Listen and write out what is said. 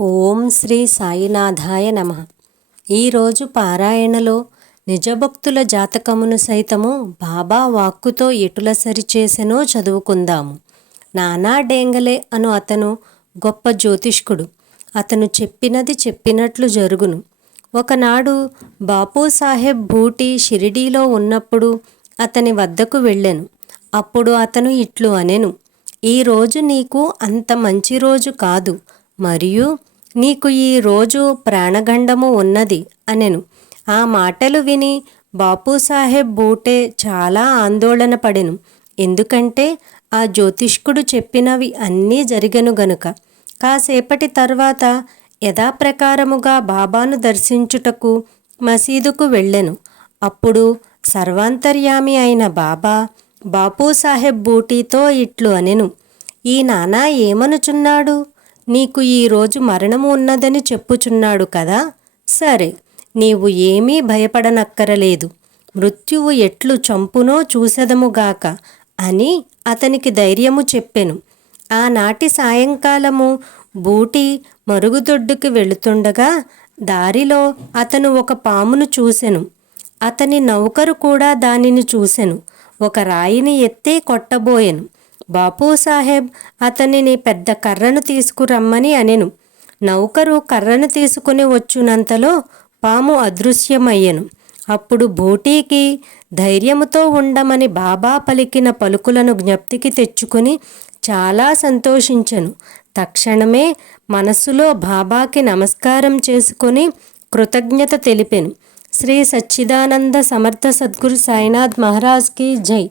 ఓం శ్రీ సాయినాథాయ నమ. ఈరోజు పారాయణలో నిజభక్తుల జాతకమును సైతము బాబా వాక్కుతో ఎటుల సరిచేసెనో చదువుకుందాము. నానా డేంగలే అను అతను గొప్ప జ్యోతిష్కుడు. అతను చెప్పినది చెప్పినట్లు జరుగును. ఒకనాడు బాపూ సాహెబ్ బూటి షిరిడీలో ఉన్నప్పుడు అతని వద్దకు వెళ్ళెను. అప్పుడు అతను ఇట్లు అనెను. ఈరోజు నీకు అంత మంచి రోజు కాదు. మరియు నీకు ఈ రోజు ప్రాణగండము ఉన్నది అనెను. ఆ మాటలు విని బాపూసాహెబ్ బూటే చాలా ఆందోళన పడెను. ఎందుకంటే ఆ జ్యోతిష్కుడు చెప్పినవి అన్నీ జరిగను గనుక. కాసేపటి తర్వాత యథాప్రకారముగా బాబాను దర్శించుటకు మసీదుకు వెళ్ళెను. అప్పుడు సర్వాంతర్యామి అయిన బాబా బాపూసాహెబ్ బూటీతో ఇట్లు అనెను. ఈ నానా ఏమనుచున్నాడు? నీకు ఈరోజు మరణము ఉన్నదని చెప్పుచున్నాడు కదా? సరే నీవు ఏమీ భయపడనక్కరలేదు. మృత్యువు ఎట్లు చంపునో చూసెదముగాక అని అతనికి ధైర్యము చెప్పెను. ఆనాటి సాయంకాలము బూటి మరుగుదొడ్డుకి వెళుతుండగా దారిలో అతను ఒక పామును చూసెను. అతని నౌకరు కూడా దానిని చూసెను. ఒక రాయిని ఎత్తే కొట్టబోయెను. బాపూ సాహెబ్ అతనిని పెద్ద కర్రను తీసుకురమ్మని అనెను. నౌకరు కర్రను తీసుకుని వచ్చునంతలో పాము అదృశ్యమయ్యను. అప్పుడు బోటీకి ధైర్యముతో ఉండమని బాబా పలికిన పలుకులను జ్ఞప్తికి తెచ్చుకుని చాలా సంతోషించను. తక్షణమే మనస్సులో బాబాకి నమస్కారం చేసుకొని కృతజ్ఞత తెలిపెను. శ్రీ సచ్చిదానంద సమర్థ సద్గురు సాయినాథ్ మహారాజ్కి జై.